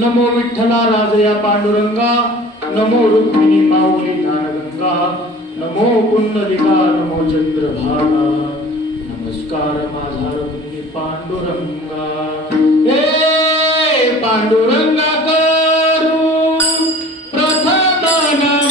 नमो विठ्ठला राजया पांडुरंगा, नमो रुक्मिणी माऊली ज्ञानगंगा, नमो पुंडलिका, नमो चंद्रभागा, नमस्कार माझा रुक्मिणी पांडुरंगा. हे पांडुरंगा करू प्रथम नमन.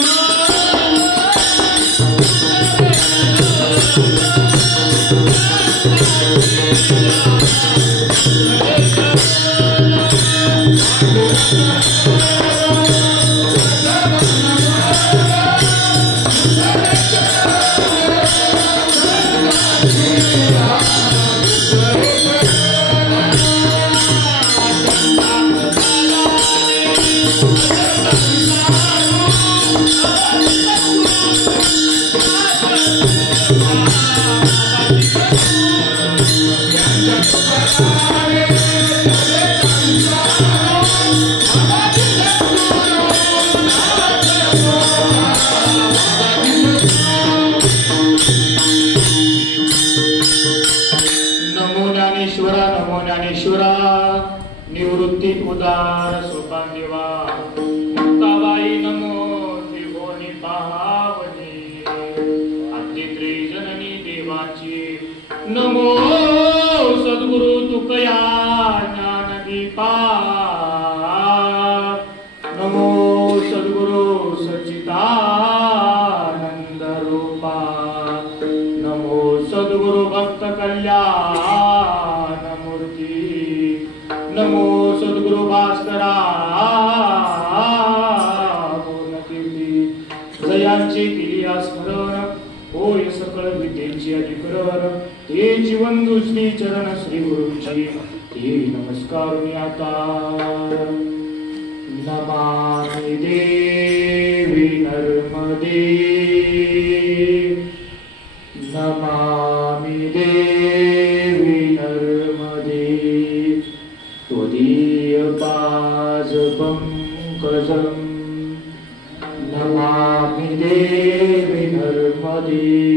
निवृत्ती उदार सोपान देवा, मुक्ताबाई नमो त्रिभुवनी पावनी, आद्यत्री जननी देवाची नमो, सद्गुरु तुकया ज्ञानदीपा, नमो सद्गुरु सच्चिदानंद रूपा, नमो सद्गुरु भक्त कल्याण मूर्ती, नमो सद्गुरु भास्करा कीर्ती, जयांची केली स्मरण होय सकळ विद्येची अधिकरण, ते जीवन श्री चरण श्री गुरूंची ते नमस्कार आता. नमामि देवी नर्मदे, नमामि देवी नर्मदे, त्वदीय पाद पंकजं, नमामि देवी नर्मदे,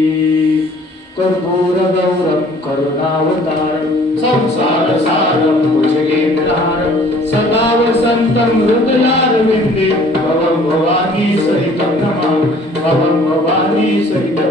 कर्पूर गौरं करुणावतारं, संसार सारं भुजगेन्द्रहारं, सदा वसन्तं हृदयारविन्दे, भवं भवानी सहितं नमामि, भवं भवानी सहितं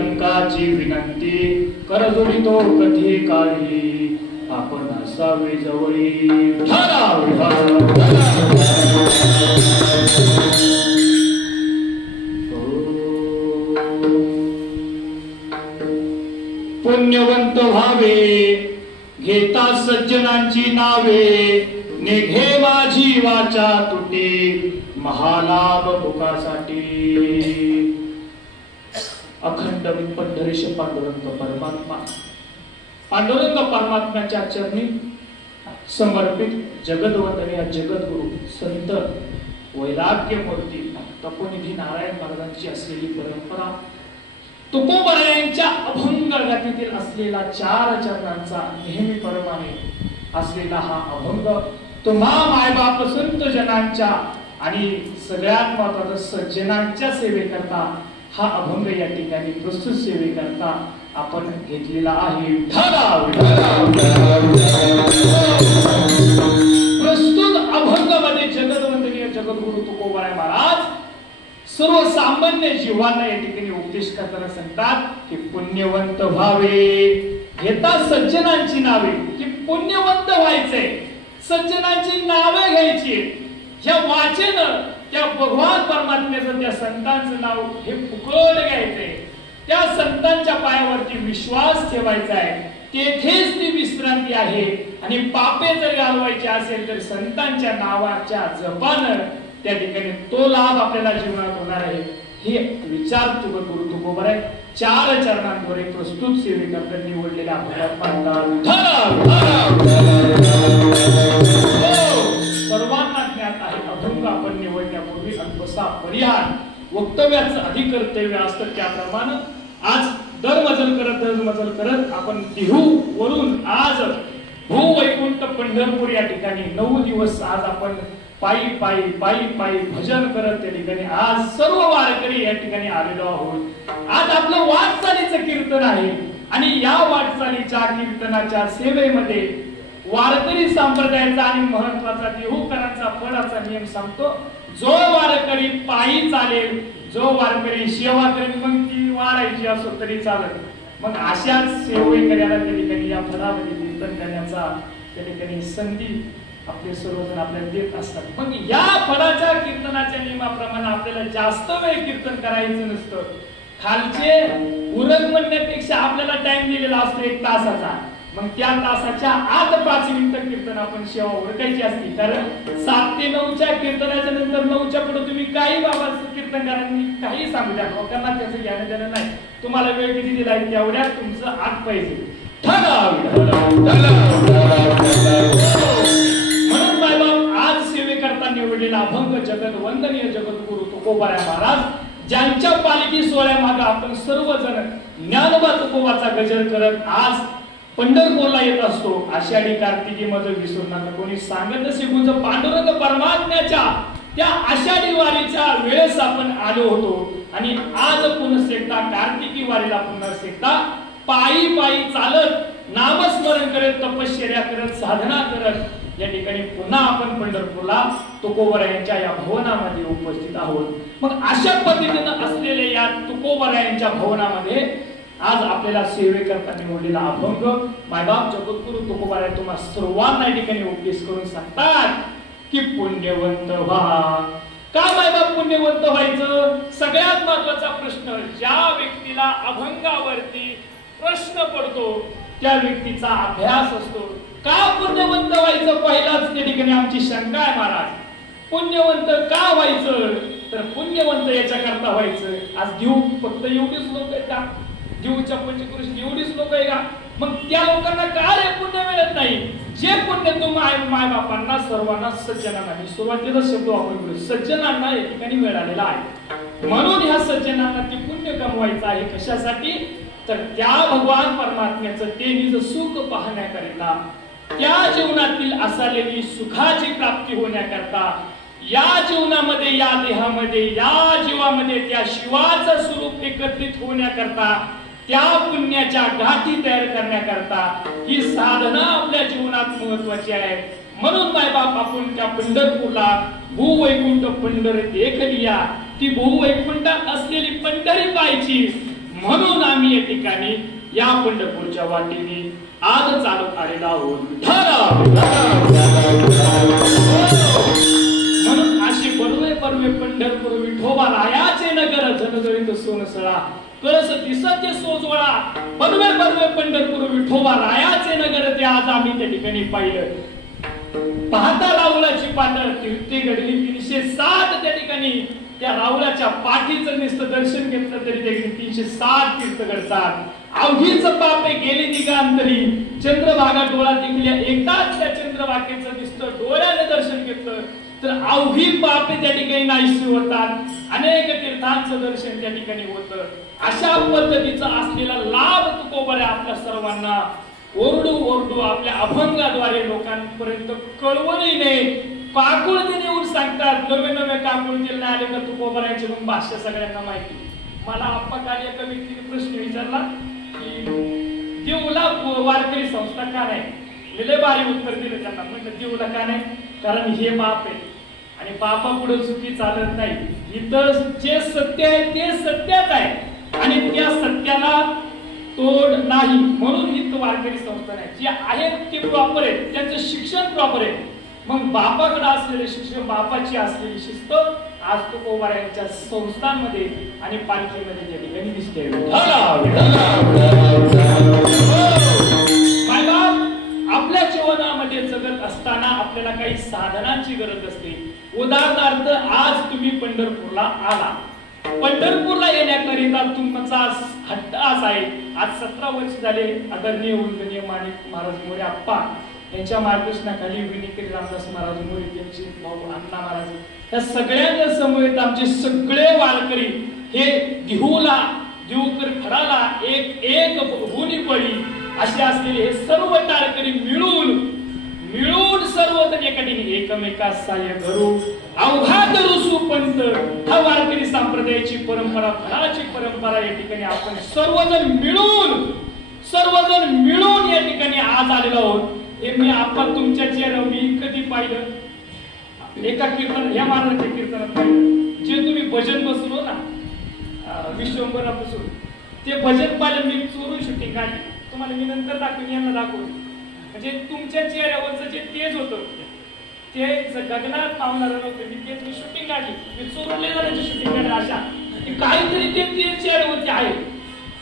अंकाची विनंती करजोडितो कधी काळी आपण असावे जवळी पुण्यवंत व्हावे घेता सज्जनांची नावे निघे माझी वाचा तुटे महालाभ भुकासाठी अखंड पंढरीश पांडुरंग परमात्मा पांडुरंग परमात्म्याच्या चरणी समर्पित जगदवंदनीय जगद्गुरु संत वैराग्य मूर्ती तपोनिधी नारायण महाराजांची असलेली परंपरा तुकोबरायांच्या अभंग गाथेतील असलेला 4 चरणांचा नेहमी परमाने असलेला हा अभंग तुम्हा मायबाप संत जनांच्या आणि सगळ्यात महत्त्वाचं सज्जनांच्या सेवेकरता हा अभंग या ठिकाणी प्रस्तुत सेवेकरता आपण घेतलेला आहे प्रस्तुत अभंग मध्ये जगदवंदनीय जगद्गुरु तुकोबराय महाराज सर्वसामान्य जीवांना या ठिकाणी उपदेश करताना सांगतात की पुण्यवंत व्हावे घेता सज्जनांची नावे की पुण्यवंत व्हायचे सज्जनांची नावे घ्यायची ह्या वाचेनं त्या भगवान परमात्म्याचं त्या संतांचं नाव हे फुकट घ्यायचंय त्या संतांच्या पायावरती विश्वास ठेवायचा आहे तेथेच ती विश्रांती आहे आणि पापे जर घालवायचे असेल तर संतांच्या नावाच्या जपानं त्या ठिकाणी तो लाभ आपल्याला जीवनात होणार आहे हे विचार जगद्गुरु तुकोबराय 4 चरणांद्वारे प्रस्तुत सेवेकरता निवडलेल्या सर्वांना ज्ञात आहे अभंग आपण निवडण्यापूर्वी अल्पसा परिहार वक्तव्याचं अधिकर्तव्य असतं त्याप्रमाणे आज दरमजल करत आपण देहू वरून आज भूवैकुंठ पंढरपूर या ठिकाणी 9 दिवस आज आपण पायी पायी पायी पायी भजन करत त्या ठिकाणी आज सर्व वारकरी या ठिकाणी आलेलो आहोत आज आपलं वाटचालीचं कीर्तन आहे आणि या वाटचालीच्या कीर्तनाच्या सेवेमध्ये वारकरी संप्रदायाचा आणि महत्वाचा देहूकरांचा फळाचा नियम सांगतो जो वारकरी पायी चालेल जो वारकरी सेवा करेल मग ती वाढायची असो तरी चालेल मग अशाच सेवेकऱ्याला त्या ठिकाणी या फळामध्ये कीर्तन करण्याचा त्या ठिकाणी संधी आपले सर्वजण आपल्याला देत असतात मग या फळाच्या कीर्तनाच्या नियमाप्रमाणे आपल्याला जास्त वेळ कीर्तन करायचं नसतं खालचे उरग म्हणण्यापेक्षा आपल्याला टाइम दिलेला असतो 1 तासाचा मग त्या तासाच्या आत 5 मिनिटं कीर्तन आपण सेवा उरकायची असते कारण 7 ते 9च्या कीर्तनाच्या नंतर 9च्या पुढे तुम्ही काही बाबाचं कीर्तनकारांनी काही सांगू द्या लोकांना त्याचं ज्ञान देणं नाही तुम्हाला वेळ किती दिलाय तेवढ्यात तुमचं आत पाहिजे म्हणून मायबाप आज सेवेकरता निवडलेला अभंग जगदवंदनीय जगद्गुरु तुकोबराय महाराज ज्यांच्या पालखी सोहळ्यामागे आपण सर्वजण ज्ञानोबा तुकोबाचा गजर करत आज पंढरपूरला येत असतो आषाढी कार्तिकी मध्ये विसरू नका कोणी सांगत असे गुंज पांडुरंग परमात्म्याच्या त्या आषाढी वारीच्या वेळेस आपण आलो होतो आणि आज पुन्हा एकदा कार्तिकी वारीला पुन्हा एकदा पायी पायी चालत नामस्मरण करत तपश्चर्या करत साधना करत या ठिकाणी पुन्हा आपण पंढरपूरला तुकोबरायांच्या या भवनामध्ये उपस्थित आहोत मग अशा पद्धतीने असलेल्या या तुकोबरायांच्या भवनामध्ये आज आपल्याला सेवेकरता निवडलेला अभंग मायबाप जगद्गुरु तुकोबराय तुम्हा सर्वांना या ठिकाणी उपदेश करून सांगतात की पुण्यवंत व्हा का मायबाप पुण्यवंत व्हायचं सगळ्यात महत्वाचा प्रश्न ज्या व्यक्तीला अभंगावरती प्रश्न पडतो त्या व्यक्तीचा अभ्यास असतो का पुण्यवंत व्हायचं पहिलाच त्या ठिकाणी आमची शंका आहे महाराज पुण्यवंत का व्हायचं तर पुण्यवंत याच्याकरता व्हायचं आज देव फक्त एवढीच लोक आहेत का देवच्या पंचक्रोश एवढीच लोक आहे का मग त्या लोकांना का रे पुण्य मिळत नाही जे पुण्य माय बापांना सर्वांना सज्जनांना सुरुवातीला शब्द वापरतो सज्जनांना या ठिकाणी मिळालेला आहे म्हणून ह्या सज्जनांना ते पुण्य कमवायचं आहे कशासाठी तर त्या भगवान परमात्म्याचं ते निज सुख पाहण्याकरिता त्या जीवनातील असलेली सुखाची प्राप्ती होण्याकरता या जीवनामध्ये या देहामध्ये या जीवामध्ये त्या शिवाचं स्वरूप एकत्रित होण्याकरता त्या पुण्याच्या गाठी तयार करण्याकरता ही साधना आपल्या जीवनात महत्वाची आहे म्हणून मायबाप आपण त्या पंढरपूरला भूवैकुंठ पंढरी देखलिया ती भूवैकुंठात असलेली पंढरी पाहायची म्हणून आम्ही या ठिकाणी या पंढरपूरच्या वाटेने आज चालत आलेला आहोत. म्हणून अशी बरुवे बरुवे पंढरपूर विठोबा रायाचे नगर जनजळीत सोनसळा कळस दिसते सोजवळा बरुवे बरुवे पंढरपूर विठोबा रायाचे नगर ते आज आम्ही त्या ठिकाणी पाहिलं. पाहता राहुलाची पाटण तीर्थे घडली 307 त्या ठिकाणी त्या राहुलाच्या पाठीचं नुसतं दर्शन घेतलं तरी ते 307 तीर्थ घडतात. अवघीच पापे गेली दिगांतरी चंद्रभागा डोळा दिखल्या एकदाच त्या चंद्रभागेचं दिसतं डोळ्याने दर्शन घेतलं तर अवघी पापे त्या ठिकाणी नाहीशी होतात. अनेक तीर्थांचं दर्शन त्या ठिकाणी होतं. अशा पद्धतीचा असलेला लाभ तुकोबऱ्या आपल्या सर्वांना ओरडू ओरडू आपल्या अभंगाद्वारे लोकांपर्यंत कळवणीने काकुळतीने येऊन सांगतात. नवे नवे काकुळतील नाही आले का तुकोबऱ्याचे मग भाष्य सगळ्यांना माहिती. मला आप्पा काल एका व्यक्तीने प्रश्न विचारला की देऊला वारकरी संस्था का नाही. लय भारी उत्तर दिलं त्यांना. म्हटलं देऊला का नाही कारण हे बाप आहे आणि बापा पुढे चुकी चालत नाही. इथं जे सत्य आहे ते सत्यच आहे आणि त्या सत्याला तोड नाही म्हणून ही वारकरी संस्था नाही. जे आहेत ते प्रॉपर आहे त्यांचं शिक्षण प्रॉपर आहे. मग बापाकडे असलेले शिक्षण बापाची असलेली शिस्त आज तुकोबाऱ्यांच्या संस्थांमध्ये आणि पालखीमध्ये त्या ठिकाणी दिसते. आपल्या जीवनामध्ये जगत असताना आपल्याला काही साधनांची गरज असते. उदाहरणार्थ आज तुम्ही पंढरपूरला आला. पंढरपूरला येण्याकरिता तुमचा हट्ट असा आहे. आज 17 वर्ष झाले आदरणीय वंदनीय माणिक महाराज मोरे आप्पा यांच्या मार्गदर्शनाखाली विनिकरी रामदास महाराज मोरे त्यांचे भाऊ अण्णा महाराज या सगळ्यांच्या समवेत आमचे सगळे वारकरी हे देहूला देऊकर फडाला एक एक होनी पडी असे असलेले हे सर्व टाळकरी मिळून सर्वजण एका ठिकाणी एकमेकास सहाय्य करू अवघात रुसू पंत हा वारकरी संप्रदायाची परंपरा फळाची परंपरा या ठिकाणी आपण सर्वजण मिळून या ठिकाणी आज आलेलो आहोत. हे मी आपण तुमच्या चेहऱ्यावर मी कधी पाहिलं एका कीर्तन या महाराजांच्या कीर्तनात पाहिलं जे तुम्ही भजन बसलो ना विश्वंभरापासून ते भजन पाहिलं मी चोरून शूटिंग काढली. तुम्हाला मी नंतर दाखवून यांना दाखवून म्हणजे तुमच्या चेहऱ्यावरचं जे तेज होतं ते गगनात पावणार नव्हतं. मी शूटिंग काढली मी चोरून लेणाऱ्याची शूटिंग काढली अशा की काहीतरी ते चेहऱ्यावरती आहे.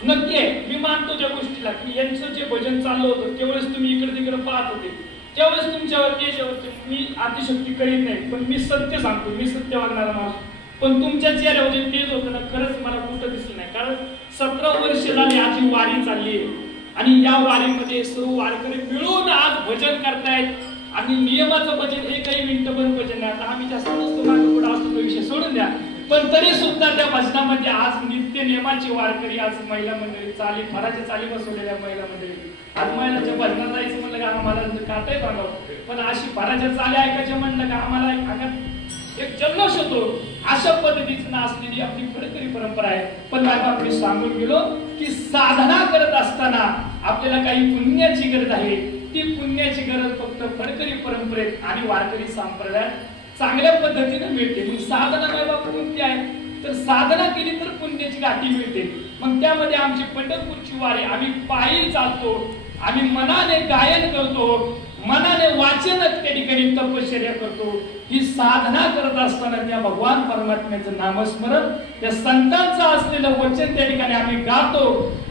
नक्की आहे मी मानतो त्या गोष्टीला की यांचं जे भजन चाललं होतं त्यावेळेस तुम्ही इकडे तिकडे पाहत होते त्यावेळेस तुमच्यावर त्याच्यावरती मी अतिशक्ती करीत नाही पण मी सत्य सांगतो. मी सत्य वागणारा माणूस पण तुमच्या चेहऱ्यावर जे तेज होतं ना खरंच मला कुठं दिसलं नाही. कारण 17 वर्ष झाली आज ही वारी चालली आहे आणि या वारीमध्ये सर्व वारकरी मिळून आज भजन करतायत आणि नियमाचं भजन एकही मिनिट पण भजन नाही. आता आम्ही जास्त नसतो मागे पुढे असतो तो विषय सोडून द्या पण तरी सुद्धा त्या भजनामध्ये आज नित्य नियमाची वारकरी आज महिला मंडळी चाली फराच्या चाली बसवलेल्या महिला मंडळी आज महिलांच्या भजनात जायचं म्हणलं का आम्हाला काटाय बघावं पण अशी फराच्या चाली ऐकायचं म्हणलं का आम्हाला अंगात एक जल्लोष होतो. अशा पद्धतीचं असलेली आपली फडकरी परंपरा आहे. पण बाबा मी सांगून गेलो की साधना करत असताना आपल्याला काही पुण्याची गरज आहे. ती पुण्याची गरज फक्त फडकरी परंपरेत आणि वारकरी संप्रदायात चांगल्या पद्धतीने मिळते. मग साधना बाबा कोणती आहे तर साधना केली तर पुण्याची गाठी मिळते. मग त्यामध्ये आमची पंढरपूरची वारी आम्ही पायी चालतो आम्ही मनाने गायन करतो मनाने वाचन त्या ठिकाणी तपश्चर्या करतो. ही साधना करत असताना त्या भगवान परमात्म्याचं नामस्मरण त्या संतांचं असलेलं वचन त्या ठिकाणी आम्ही गातो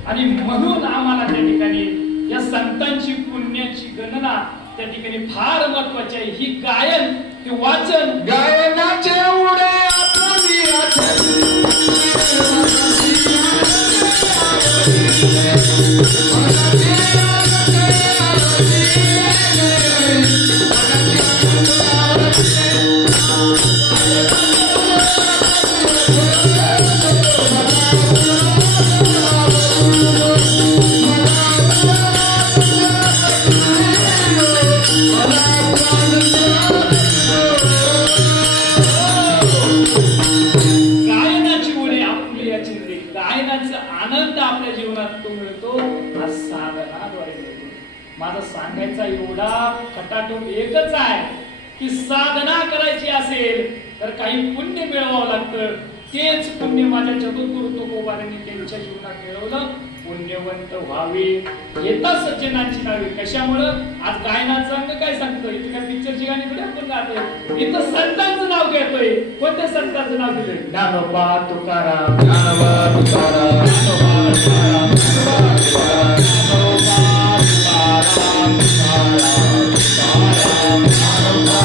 आणि म्हणून आम्हाला त्या ठिकाणी या संतांची पुण्याची गणना त्या ठिकाणी फार महत्वाची आहे. ही गायन हे वाचन गायनाचे उडे माझा सांगायचा एवढा खटाटोप एकच आहे की साधना करायची असेल तर काही पुण्य मिळवावं लागतं तेच पुण्य माझ्या जगद्गुरु तुकोबारांनी त्यांच्या जीवनात मिळवलं. पुण्यवंत व्हावे येता सज्जनांची नावे. कशामुळं? आज गायनाचं अंग काय सांगतोय? इथे काय पिक्चरची गाणी थोडी आपण गातोय, इथं संतांचं नाव घेतोय. कोणत्या संतांचं नाव घेतोय? ज्ञानोबा तुकाराम, ज्ञानोबा तुकाराम, ज्ञानोबा तुकाराम, ज्ञानोबा तुकाराम, ज्ञानोबा तुकाराम, तुकाराम, तुकाराम, ज्ञानोबा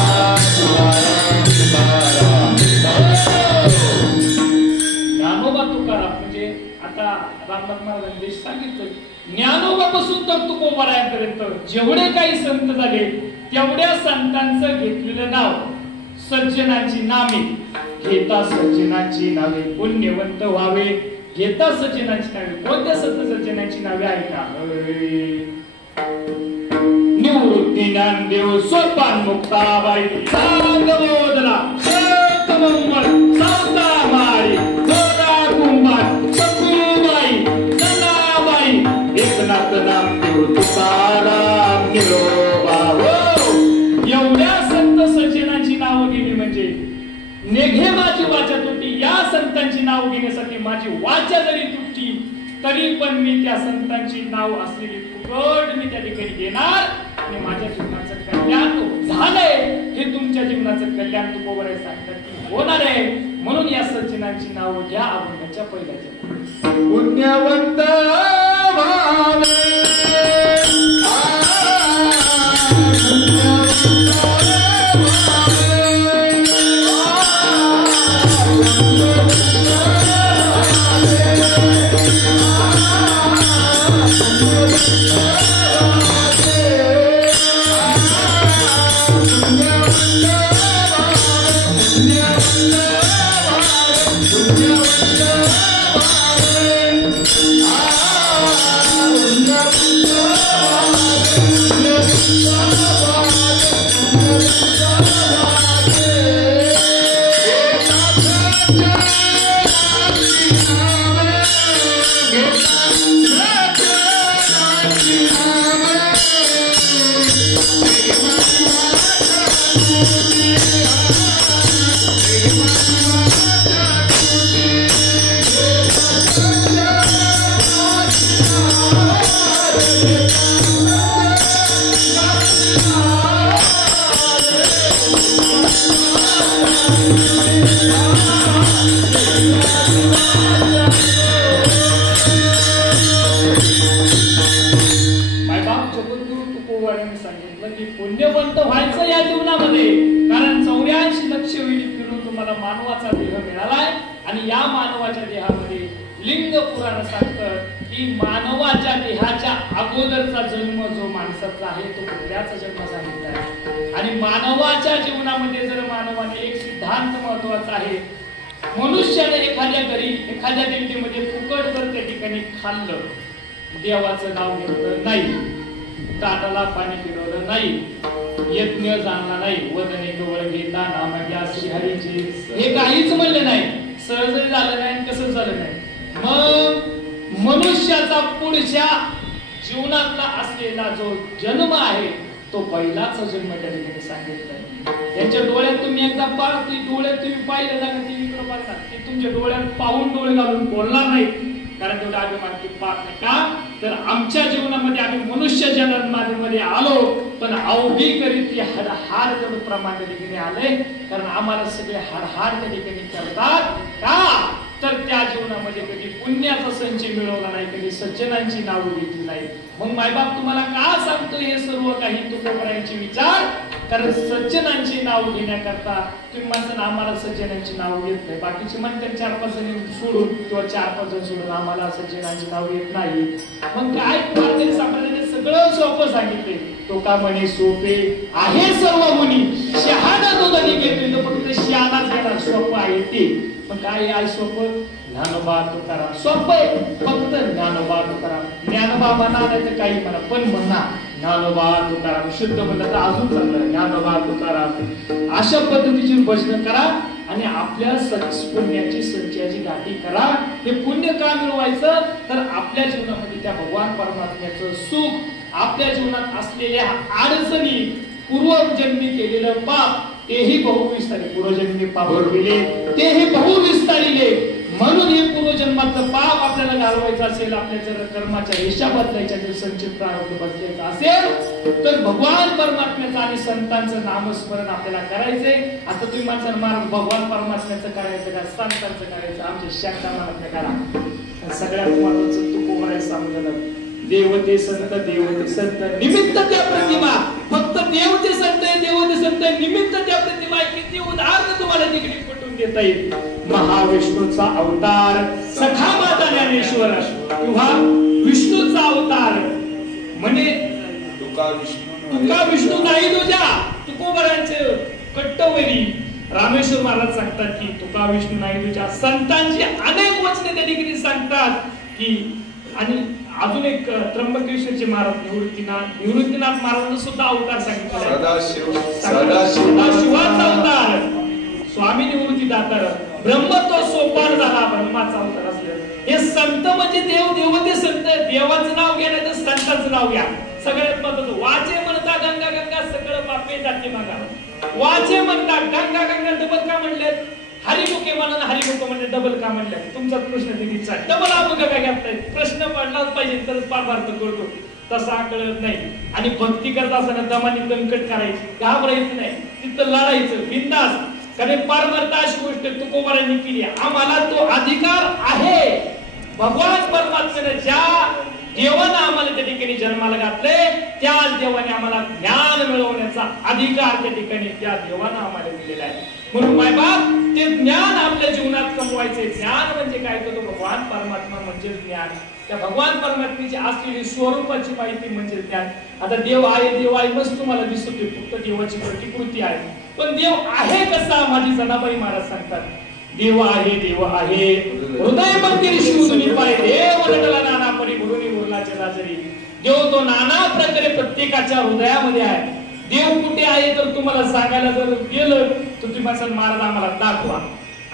तुकाराम, तुकाराम. ज्ञानोबा तुकाराम म्हणजे आता रामनाथ महाराजांनी सांगितलं, ज्ञानोबापासून तर तुकोबारायांपर्यंत जेवढे काही संत झाले तेवढ्या संतांचं घेतलेलं नाव, सज्जनांची नामे. घेता सज्जनांची नावे, पुण्यवंत व्हावे घेता सज्जनांची नावे. कोणत्या संत सज्जनांची नावे आहे का? निवृत्ती ज्ञानदेव, सोपान मुक्ताबाई, सांगमोदरा, शेतमंगळ, सावतामाळी, गोरा कुंभार, सखूबाई, जनाबाई, एकनाथ नामदेव, तुकाराम, निरोबा. एवढ्या संत सज्जनांची नावं गेली म्हणजे नेघे माझी वाचा तुटी. या संतांची नाव घेण्यासाठी माझी वाचा जरी तुटली तरी पण मी त्या संतांची नाव असलेली फुकट मी त्या ठिकाणी घेणार आणि माझ्या जीवनाचं कल्याण झालंय हे तुमच्या जीवनाचं कल्याण तुकोबाराय सांगतात की होणार आहे. म्हणून या सज्जनांची नाव घ्या अभंगाच्या पहिल्याच्या. पुण्यवंत भावे पुण्यवंत व्हायचं या जीवनामध्ये. कारण 84 लक्ष वेळी फिरून तुम्हाला मानवाचा देह मिळालाय आणि या मानवाच्या देहामध्ये लिंग पुराण सांगतं की मानवाच्या देहाच्या अगोदरचा जन्म जो माणसाचा आहे तो कुत्र्याचा जन्म सांगितला आहे. आणि मानवाच्या जीवनामध्ये जर मानवाने एक सिद्धांत महत्वाचा आहे, मनुष्याने एखाद्या घरी एखाद्या दिंडीमध्ये फुकट जर त्या ठिकाणी खाल्लं, देवाचं नाव घेतलं नाही, ताटाला पाणी पिरवलं नाही, यज्ञ जाणला नाही, वदने गवळ घेता नामाग्या श्रीहरीचे हे काहीच म्हणले नाही, सहजही झालं नाही, कसं झालं नाही. मग मनुष्याचा पुढच्या जीवनातला असलेला जो जन्म आहे तो बैलाचा जन्म त्या ठिकाणी सांगितलाय. त्यांच्या डोळ्यात तुम्ही एकदा पार ती डोळ्यात तुम्ही पाहिलं ना ती इकडे बघा, ती तुमच्या डोळ्यात पाहून डोळे घालून बोलणार नाही, कारण तेवढा अभिमान ती पाहत नाही. का तर आमच्या जीवनामध्ये आम्ही मनुष्य जन्मामध्ये आलो पण अवघी करीत ती हाड तेवढं प्रमाण त्या ठिकाणी आलंय, कारण आम्हाला सगळे हाड त्या ठिकाणी करतात. का तर त्या जीवनामध्ये कधी पुण्याचा संच मिळवला नाही, कधी सज्जनांची नावं घेतली नाही. मग मायबाप तुम्हाला का सांगतो हे सर्व काही तुकोबारायांचे विचार? कारण सज्जनांची नाव घेण्याकरता तुम्ही म्हणता आम्हाला सज्जनांची नाव येत नाही, बाकीचे म्हणतात 4-5 जण सोडून किंवा 4-5 जण सोडून आम्हाला सज्जनांची नाव येत नाही. मग काय वारकरी संप्रदायाने सगळं सोपं सांगितले. तो का म्हणे सोपे आहे सर्व मुनी, शहाणा दोघांनी घेतले फक्त शहाणाच घेणार, सोपं आहे ते. पण काय आहे सोपं? ज्ञानोबा तुकाराम सोपं आहे, फक्त ज्ञानोबा तुकाराम. ज्ञानोबा म्हणा नाही तर काही म्हणा, पण म्हणा ज्ञानोबा तुकाराम. शुद्ध म्हणलं तर अजून चांगलं, ज्ञानोबा तुकाराम. अशा पद्धतीची भजन करा आणि आपल्या पुण्याची संचयाची गाठी करा. हे पुण्य का मिळवायचं? तर आपल्या जीवनामध्ये त्या भगवान परमात्म्याचं सुख, आपल्या जीवनात असलेल्या अडचणी, पूर्वजन्मी केलेलं पाप तेही बहुविस्तारी, पूर्वजन्मी पाप केले तेही बहुविस्तारिले जन्माचं पाप आपल्याला घालवायचं असेल, आपल्या जर कर्माच्या रेषा बदलायच्या, जर संचित प्रारब्ध बदलायचं असेल तर भगवान परमात्म्याचं आणि संतांचं नामस्मरण आपल्याला करायचंय. आता तुम्ही माणसाला महाराज भगवान परमात्म्याचं करायचं का संतांचं करायचं, आमच्या शांता मला करा. सगळ्यात महत्वाचं तू कोबराय सांगलं, देवते संत देवते संत निमित्त त्या प्रतिमा. फक्त देवते संत देवते संत निमित्त त्या प्रतिमा. किती उदाहरण तुम्हाला तिकडे पटवून देता येईल. महाविष्णूचा अवतार सखा माता ज्ञानेश्वर किंवा विष्णूचा अवतार म्हणे तुका विष्णू नाही तुझ्या तुकोबरांचे कट्टवरी. रामेश्वर महाराज सांगतात की तुका विष्णू नाही तुझ्या. संतांची अनेक वचने त्या ठिकाणी सांगतात की. आणि अजून एक त्र्यंबकेश्वरचे महाराज निवृत्तीनाथ महाराजांना सुद्धा अवतार सांगितला. सदाशिवाचा अवतार स्वामी निवृत्ती दातार. ब्रह्म तो सोपान झाला ब्रह्माचा अवतार असले. हे संत म्हणजे देव देवते संत. देवाचं नाव घ्या नाही तर संतांचं नाव घ्या. सगळ्यात महत्वाचं वाचे म्हणता गंगा गंगा सगळं पापे जाते मागा. वाचे म्हणता गंगा गंगा डबल का म्हणले, हरिमुखे म्हणून हरिमुख म्हणजे डबल का म्हणले. तुमचा प्रश्न दिदीचा डबल अमुक काय घेतलाय, प्रश्न पडलाच पाहिजे तरच पापार्थ करतो. तसा कळत नाही. आणि भक्ती करत असताना दमाने कणकट करायची, घाबरायचं नाही, तिथं लढायचं बिंदास. कारण परमार्थ अशी गोष्ट तुकोबारांनी केली. आम्हाला तो अधिकार आहे. भगवान परमात्म्याने ज्या देवानं आम्हाला त्या ठिकाणी जन्माला घातले त्याच देवाने आम्हाला ज्ञान मिळवण्याचा अधिकार त्या ठिकाणी त्या देवानं आम्हाला दिलेला आहे. म्हणून मायबाप ते ज्ञान आपल्या जीवनात कमवायचे. ज्ञान म्हणजे काय, तो भगवान परमात्मा म्हणजे ज्ञान. त्या भगवान परमात्म्याची असलेली स्वरूपाची माहिती म्हणजे ज्ञान. आता देव आहे मस्त तुम्हाला दिसतोय, फक्त देवाची प्रतिकृती आहे. पण देव आहे कसा, माझी जनाबाई महाराज सांगतात. देव आहे हृदय मंदिर शिवधुनी पाय. देव नटला नाना परी गुरुनी उरलाच्या लाजरी. देव तो नाना प्रकारे प्रत्येकाच्या हृदयामध्ये आहे. देव कुठे आहे तर तुम्हाला सांगायला जर गेलं तर तुम्ही माणसाला महाराज आम्हाला दाखवा.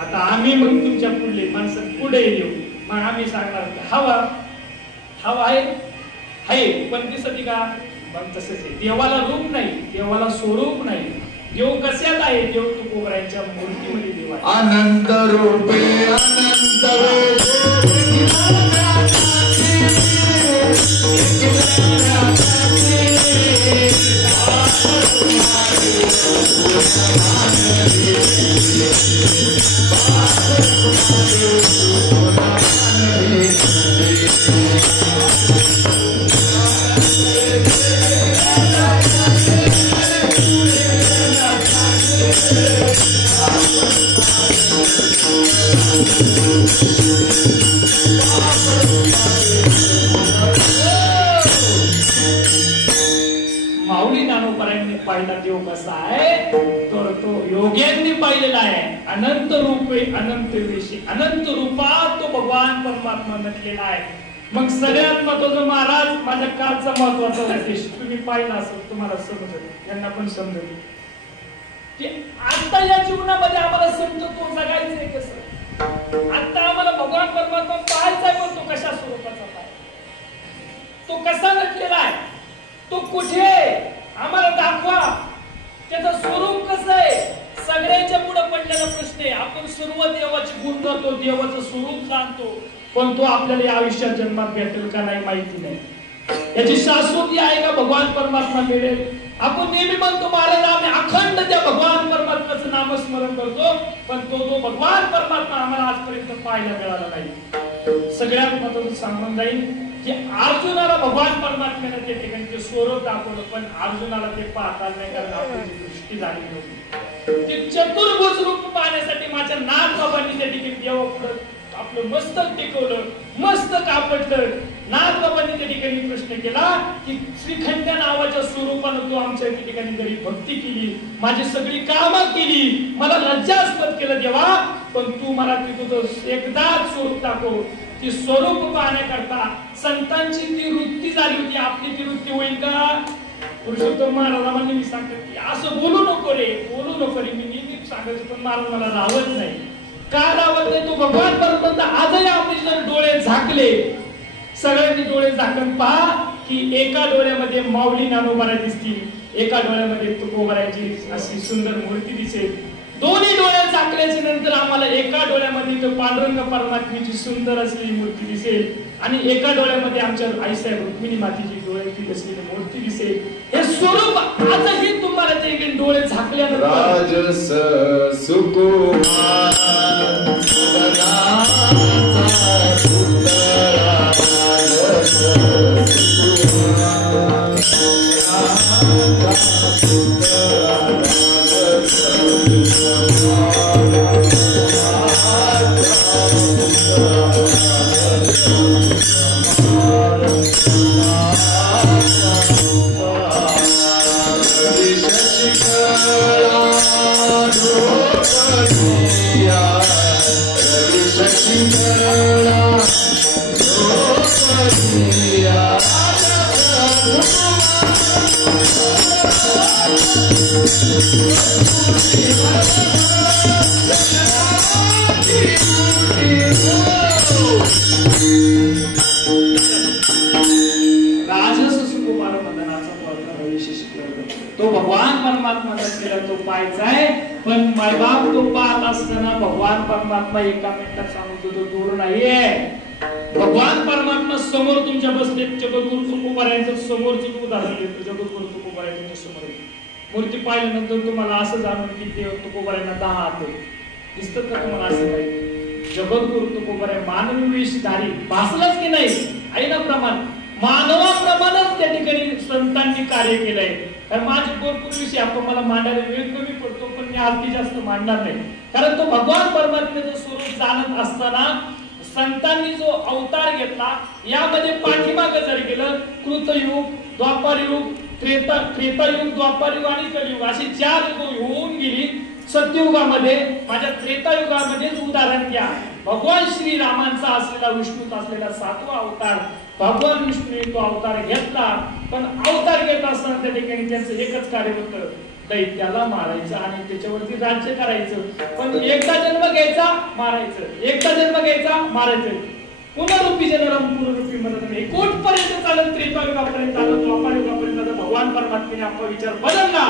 आता आम्ही मग तुमच्या पुढले माणसं पुढे येऊ, मग आम्ही सांगणार हवा आहे पण दिसते का. मग तसंच आहे. देवाला रूप नाही, देवाला स्वरूप नाही. देव कशात आहे, देव तुकोबरायांच्या मूर्तीमध्ये देव आहे. अनंत रूपे अनंत माऊली ज्ञानोबरांनी पाहिला देव कसा आहे तर तो योग्यांनी पाहिलेला आहे. अनंत रूपे अनंत वेशी. अनंत रूपात तो भगवान परमात्मा नटलेला आहे. मग सगळ्यात महत्वाचं महाराज माझ्या कालचा महत्वाचा उद्देश तुम्ही पाहिला असेल, तुम्हाला समजेल, यांना पण समजेल की आता या जीवनामध्ये आम्हाला समजतो जगायचंय कसं. आता आम्हाला भगवान परमात्मा पाहायचाय, पण तो कशा स्वरूपाचा पाहिजे, तो कसा नटलेला आहे, तो कुठे आम्हाला दाखवा. त्याचं स्वरूप कसं आहे. सगळ्यांच्या पुढे पडलेला प्रश्न आहे. आपण सर्व देवाची गुण करतो, देवाचं स्वरूप जाणतो, पण तो आपल्याला या आयुष्यात जन्मात भेटेल का नाही माहिती नाही. याची शाश्वती आहे का भगवान परमात्मा मिळेल. आपण नेहमी म्हणतो महाराज आम्ही अखंड त्या भगवान परमात्म्याचं नामस्मरण करतो, पण तो भगवान परमात्मा आम्हाला आजपर्यंत पाहायला मिळाला नाही. सगळ्यात महत्त्वाचं सांगून जाईल की अर्जुनाला भगवान परमात्म्याने त्या ठिकाणी ते स्वरूप दाखवलं, पण अर्जुनाला ते पाहता नाही, कारण आपली दृष्टी झाली नव्हती. ते चतुर्भुज रूप पाहण्यासाठी माझ्या नाथ बाबांनी त्या ठिकाणी देवापुढे आपलं मस्तक टेकवलं, मस्तक आपटलं. नाथ बाबांनी त्या ठिकाणी प्रश्न केला की श्रीखंड नावाच्या स्वरूपानं तू आमच्या त्या ठिकाणी जरी भक्ती केली, माझी सगळी कामं केली, मला लज्जास्पद केलं देवा, पण तू मला तुझं एकदाच स्वरूप दाखव. ती स्वरूप पाहण्याकरता संतांची ती वृत्ती झाली होती. आपली ती वृत्ती होईल का. पुरुषोत्तम महाराजांनी मी सांगतो की असं बोलू नको रे, बोलू नको रे. मी नेहमी सांगायचं, पण महाराज मला राहत नाही. का राहत नाही. तो भगवान परमात्मा आजही आपले जर डोळे झाकले, सगळ्यांनी डोळे झाकून पहा की एका डोळ्यामध्ये माऊली ज्ञानोबा दिसतील, एका डोळ्यामध्ये तुकोबाराची अशी सुंदर मूर्ती दिसेल. दोन्ही डोळे झाकल्याच्या नंतर आम्हाला एका डोळ्यामध्ये तो पांडुरंग परमात्म्याची सुंदर असलेली मूर्ती दिसेल आणि एका डोळ्यामध्ये आमच्या आईसाहेब रुक्मिणी मातेची डोळ्याची असलेली मूर्ती दिसेल. हे स्वरूप आजही तुम्हाला ते डोळे झाकल्यानंतर राजस सुकुमार तो भगवान परमात्मा असलेला तो पाहायचा आहे. पण मायबाप तो पाहत असताना भगवान परमात्मा एका मिनिटात सांगतो तो दूर नाहीये. भगवान परमात्मा समोर तुमच्या बसले. जगद्गुरु तुकोबारायांचं समोरचं उदाहरण देतो. जगद्गुरु तुकोबाराय तुमच्या समोर मूर्ती पाहिल्यानंतर तुम्हाला असं जाणून की ते तुकोबारायांना 10 हात दिसतात का तुम्हाला? असं काही जगद्गुरु तुकोबाराय मानवी वेशधारी भासलाच की नाही? ऐना प्रमाण मानवाप्रमाणेच त्या ठिकाणी संतांनी कार्य केलंय. कारण माझे भरपूर विषय आपण मला मांडायला वेळ कमी पडतो पण मी अगदी जास्त मांडणार नाही. कारण तो भगवान परमात्म्याचं स्वरूप जाणत असताना संतांनी जो अवतार घेतला यामध्ये पाठीमागे जर गेलं कृतयुग, द्वापारयुग, त्रेतायुग, द्वापारयुग आणि कलियुग अशी 4 युग होऊन गेली. सत्ययुगामध्ये माझ्या त्रेतायुगामध्येच उदाहरण घ्या. भगवान श्रीरामांचा असलेला विष्णूचा असलेला 7वा अवतार भगवान विष्णूने तो अवतार घेतला. पण अवतार घेत असताना त्या ठिकाणी त्यांचं एकच कार्य होतं, दैत्याला मारायचं आणि त्याच्यावरती राज्य करायचं. पण एकदा जन्म घ्यायचा मारायचं, एकदा जन्म घ्यायचा मारायचं. पुनरुपी जनरम पुनरुपी मरण हे कोटपर्यंत चालत, त्रेतायुगापर्यंत चालत, द्वापारयुगापर्यंत चालत. भगवान परमात्म्याने आपला विचार बदलला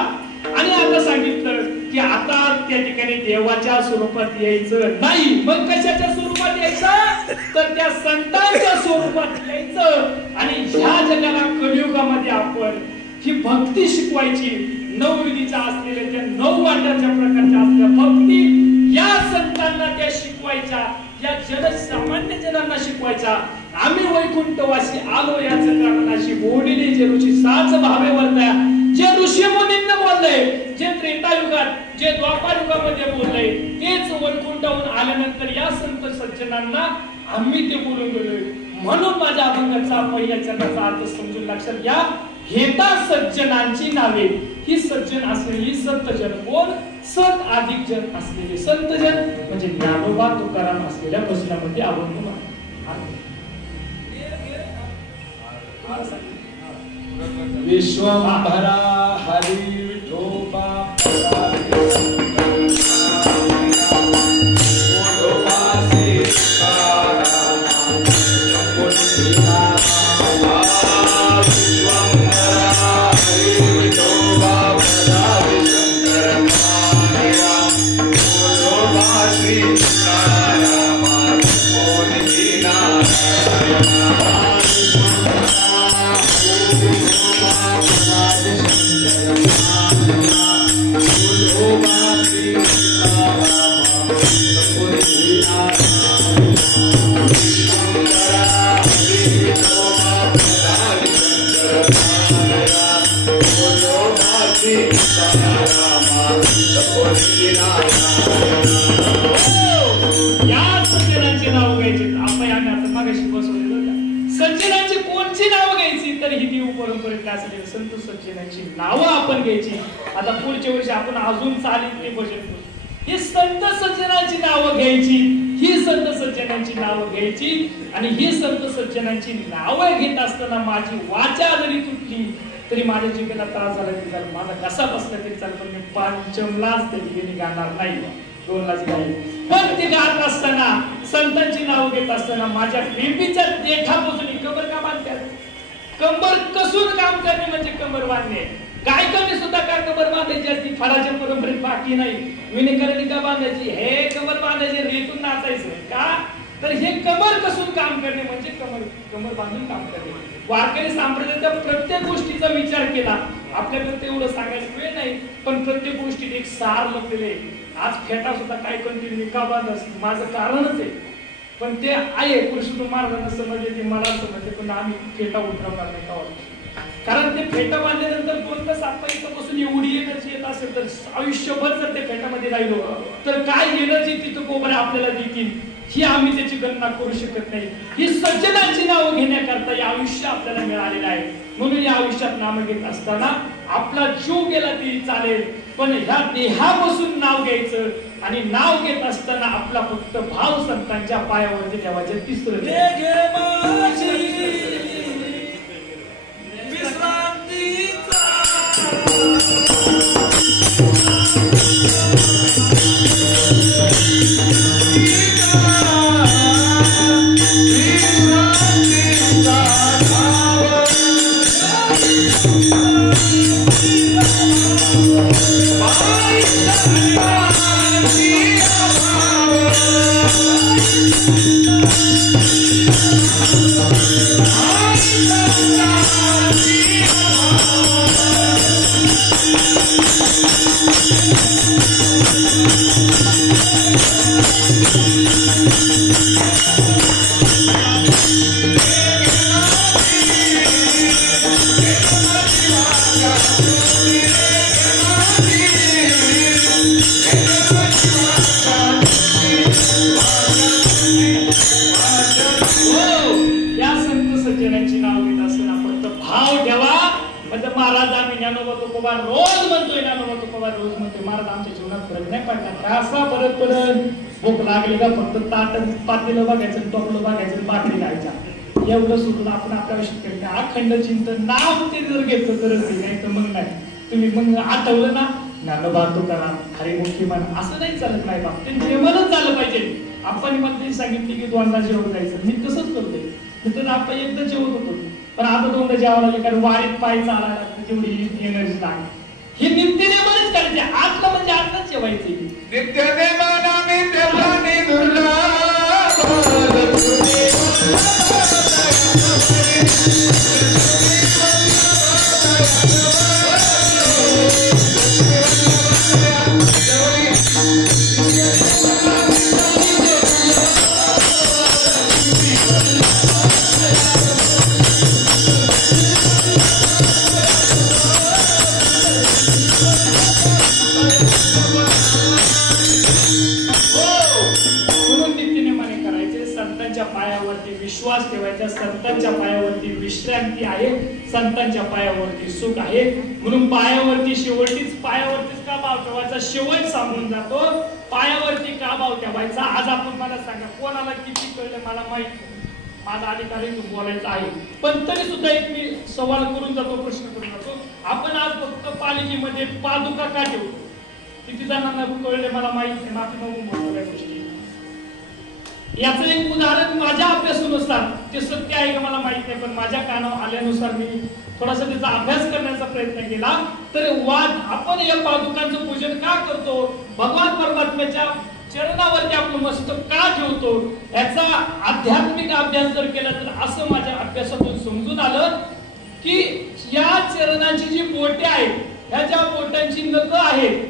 आणि आता सांगितलं की आता त्या ठिकाणी देवाच्या स्वरूपात यायचं नाही. मग कशाच्या स्वरूपात यायचं? तर त्या संतांच्या स्वरूपात यायचं. आणि ह्या जगाला कलियुगामध्ये आपण ही भक्ती शिकवायची. 9 विधीच्या असलेल्या त्या 9 वाट्याच्या प्रकारच्या असलेल्या भक्ती या संतांना त्या शिकवायच्या, या जनसामान्य जनांना शिकवायचा. आम्ही वैकुंठवासी आलो याचं कारण अशी बोललेली जे ऋषी साच भावे वर्तया, जे ऋषी मुनींना बोलले, जे त्रेतायुगात, जे द्वापारयुगामध्ये बोलले, तेच वैकुंठाहून आल्यानंतर या संत सज्जनांना आम्ही ते बोलून गेलोय. म्हणून माझ्या अभंगाचा पहिल्या चरणाचा अर्थ समजून लक्षात घ्या. हेता सज्जनांची नावे, ही सज्जन असलेली संतजन कोण? सत अधिक जन असलेले संतजन म्हणजे ज्ञानोबा तुकाराम असलेल्या भजनामध्ये अभंग विश्वंभरा हरि विठोबा सज्जनांची कोणची नाव घ्यायची तर ही देव परंपरेत असलेली संत सज्जनांची नावं आपण घ्यायची. आता पुढच्या वर्षी आपण अजून चालीत ते भजन करू. ही संत सज्जनांची नावं घ्यायची, ही संत सज्जनांची नावं घ्यायची. आणि ही संत सज्जनांची नावं घेत असताना माझी वाचा जरी तुटली तरी माझ्या जीवाला त्रास झाला तरी चालेल, माझा कसा बसला तरी चालेल, पण मी पंचमलाच तरी गाणार नाही, 2लाच गाईल. पण ते गात असताना संतांची नाव घेत असताना माझ्या बेबीच्या देठापासून कंबर का बांधतात? कंबर कसून काम करणे म्हणजे कंबर बांधणे. गायकांनी सुद्धा का कमर बांधायची असती, फडाच्या परंपरेत बाकी नाही. विनेकरांनी का बांधायची, हे कमर बांधायचे, रेतून नाचायचं का? तर हे कमर कसून काम करणे म्हणजे कमर बांधून काम करणे. वारकरी संप्रदायाच्या प्रत्येक गोष्टीचा विचार केला. आपल्याकडे तेवढं सांगायचं वेळ नाही, पण प्रत्येक गोष्टीत एक सार लपलेले. आज फेटा सुद्धा काय कंटिन्यू का बांध असते, माझं कारणच आहे. पण ते आहे पुरुषोत्तम महाराजांना समजले, ते मला समजले, पण आम्ही फेटा उतरवणार नाही का? कारण ते फेटा बांधल्यानंतर 2 तास आपण बसून एवढी एनर्जी येत असेल तर आयुष्यभर जर ते फेटामध्ये राहिलो तर काय एनर्जी तिथं कोबरे आपल्याला देतील ही आम्ही त्याची गणना करू शकत नाही. ही सज्जनाची नाव घेण्याकरता हे आयुष्य आपल्याला मिळालेलं आहे. म्हणून या आयुष्यात नाम घेत असताना आपला जीव गेला तरी चालेल, पण ह्या देहापासून नाव घ्यायचं. आणि नाव घेत असताना आपला फक्त भाव संतांच्या पायावरती ठेवायचं. तिसरं भूक लागली का फक्त ताट पातेलं बघायचं, टोपलं बघायचं, भाकरी खायच्या, एवढं सोडून आपण आपल्या आयुष्यात करते. अखंड चिंतन नाव ते जर घेतलं तरच नाही तर मग नाही. तुम्ही मग आठवलं ना ज्ञानोबा तुकाराम हरिमुखी म्हणा, असं नाही चालत नाही बाप. ते जेवणच झालं पाहिजे. आपण मध्ये सांगितले की 2दा जेवण जायचं, मी तसंच करतोय. तिथं आपण एकदा जेवत होतो, पण आता 2दा जेवायला लागले कारण वारीत पाय चालायला लागतं, तेवढी एनर्जी लागते. हे नित्यनेमानेच करायचे. आतलं म्हणजे आतच जेवायचे. नित्यनेमानाने देवाने दुर्लभ विश्वास ठेवायचा. संतांच्या पायावरती विश्रांती आहे, संतांच्या पायावरती सुख आहे. म्हणून पायावरती शेवटीच पायावरतीच का भाव ठेवायचा, शेवट सांगून जातो. पायावरती का भाव ठेवायचा. आज आपण मला सांगा, कोणाला किती कळलं मला माहित, माझा अधिकार आहे तो बोलायचा आहे, पण तरी सुद्धा एक मी सवाल करून जातो, प्रश्न करून जातो. आपण आज फक्त पालिकेमध्ये पादुका का ठेवतो, किती जणांना कळले मला माहित नाही, माफी मागून बोलतो या गोष्टी. याचं एक उदाहरण माझ्या अभ्यासानुसार, ते सत्य आहे का मला माहित नाही, पण माझ्या कानावर आल्यानुसार मी थोडासा त्याचा अभ्यास करण्याचा प्रयत्न केला. तर वाद आपण या पादुकांचं पूजन का करतो, भगवान परमात्म्याच्या चरणावरती आपलं मस्तक का ठेवतो, याचा आध्यात्मिक अभ्यास जर केला तर असं माझ्या अभ्यासातून समजून आलं की या चरणांची जी बोटे आहेत, ह्या ज्या बोटांची नख आहेत,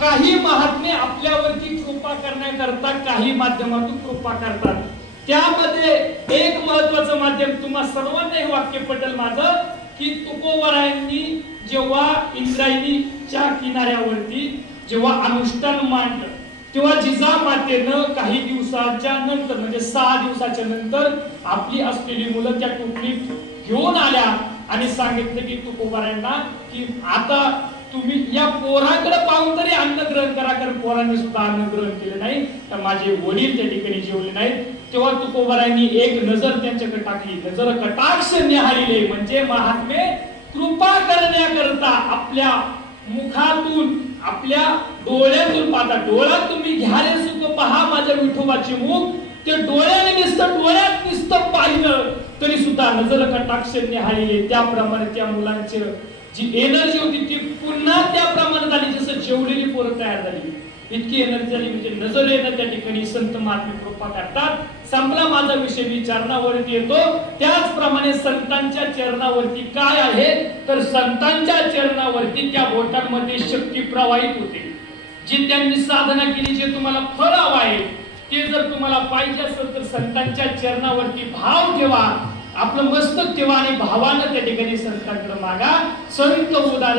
काही महात्मे आपल्यावरती कृपा करण्याकरता काही माध्यमातून कृपा करतात. त्यामध्ये एक महत्वाचं माध्यम, तुम्हा सर्वांना हे वाक्य पटेल माझं, की तुकोबरायांनी जेव्हा इंद्रायणीच्या किनाऱ्यावरती जेव्हा अनुष्ठान मांडलं, तेव्हा जिजामातेनं काही दिवसाच्या नंतर म्हणजे 6 दिवसाच्या नंतर आपली असलेली मुलं त्या टोपलीत घेऊन आल्या आणि सांगितलं की तुकोबरायांना की आता तुम्ही या पोराकडे पाहून तरी अन्न ग्रहण करा, कारण पोरांनी सुद्धा अन्न ग्रहण केलं नाही, तर माझे वडील त्या ठिकाणी जेवले नाहीत. तेव्हा तुकोबरायांनी एक नजर त्यांच्याकडे टाकली, नजर कटाक्ष निहाळले, म्हणजे महात्मे कृपा करण्याकरता आपल्या मुखातून आपल्या डोळ्यातून पाहता, डोळ्यात तुम्ही घ्या रे सुख पहा माझ्या विठोबाचे मुख, ते डोळ्याने नुसतं डोळ्यात नुसतं पाहिलं तरी सुद्धा नजर कटाक्ष निहाळले. त्याप्रमाणे त्या मुलांचे जी एनर्जी होती ती पुन्हा त्या प्रमाणात आली, जसं जेवलेली पोरं तयार झाली इतकी एनर्जी झाली. म्हणजे नजर येणं त्या ठिकाणी संत महात्मे कृपा करतात. संपला माझा विषय, मी चरणावरती येतो. त्याचप्रमाणे संतांच्या चरणावरती काय आहे तर संतांच्या चरणावरती त्या बोटांमध्ये शक्ती प्रवाहित होते. जी त्यांनी साधना केली, जे तुम्हाला फळ हवं आहे ते जर तुम्हाला पाहिजे असेल तर संतांच्या चरणावरती भाव ठेवा, आपलं मस्तक ठेवा आणि भावानं त्या ठिकाणी संतांकडे मागा. संत उदार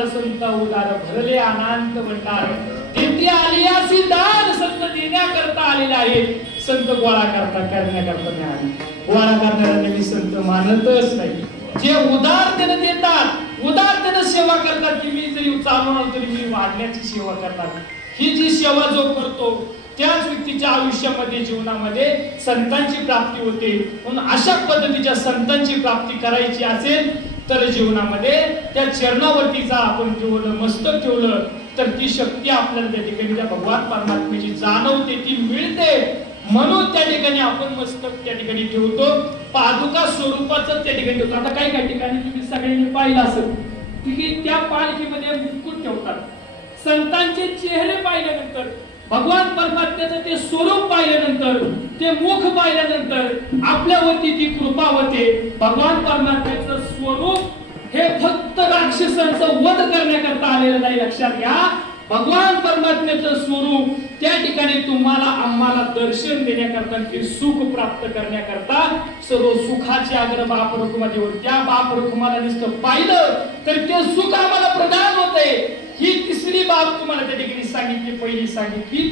भरले अनंत भंडार, तेथे आलियासी दान संत देण्याकरता आलेला आहे. संत गोळा करण्याकरता नाही आले. गोळा करणाऱ्यांना मी संत मानतच नाही. जे उदारतेने देतात, उदारतेने सेवा करतात, की मी जरी चालवणार तरी मी वाढण्याची सेवा करतात, ही जी सेवा जो करतो त्याच व्यक्तीच्या आयुष्यामध्ये जीवनामध्ये संतांची प्राप्ती होते. म्हणून अशा पद्धतीच्या संतांची प्राप्ती करायची असेल तर जीवनामध्ये त्या चरणावरती जर आपण ठेवलं, मस्तक ठेवलं तर ती शक्ती आपल्याला त्या ठिकाणी त्या भगवान परमात्म्याची जाणवते, ती मिळते. म्हणून त्या ठिकाणी आपण मस्तक त्या ठिकाणी ठेवतो, पादुका स्वरूपाचं त्या ठिकाणी ठेवतो. आता काही ठिकाणी तुम्ही सगळ्यांनी पाहिलं असेल की त्या पालखीमध्ये मुकुट ठेवतात. संतांचे चेहरे पाहिल्यानंतर, भगवान परमात्म्याचं ते स्वरूप पाहिल्यानंतर, ते मुख पाहिल्यानंतर आपल्यावरती ती कृपा होते. भगवान परमात्म्याचं स्वरूप हे फक्त राक्षसांचं वध करण्याकरता आलेलं नाही, लक्षात घ्या. भगवान परमात्म्याचं स्वरूप त्या ठिकाणी तुम्हाला आम्हाला दर्शन देण्याकरता, ते सुख प्राप्त करण्याकरता, सर्व सुखाचे आग्रह बाप रखुमाला देऊन त्या बाप रखुमाला नुसतं पाहिलं तर ते सुख आम्हाला प्रदान होते. ही तिसरी बाब तुम्हाला त्या ठिकाणी सांगितली. पहिली सांगितली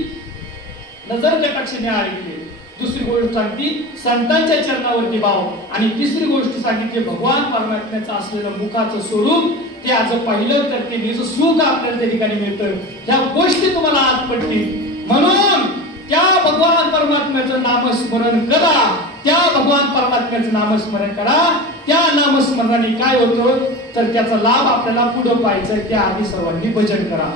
नजर कटाक्षाने आली, दुसरी गोष्ट सांगती संतांच्या चरणावरती भाव, आणि तिसरी गोष्ट सांगितली भगवान परमात्म्याचं असलेलं मुखाचं स्वरूप. ते आज पाहिलं तर ते निज सुख आपल्याला त्या ठिकाणी मिळतं. ह्या गोष्टी तुम्हाला आज पडतील. म्हणून त्या भगवान परमात्म्याचं नामस्मरण करा, त्या भगवान परमात्म्याचं नामस्मरण करा. त्या नामस्मरणाने काय होतं तर त्याचा लाभ आपल्याला पुढे पाहायचा. त्या आधी सर्वांनी भजन करा.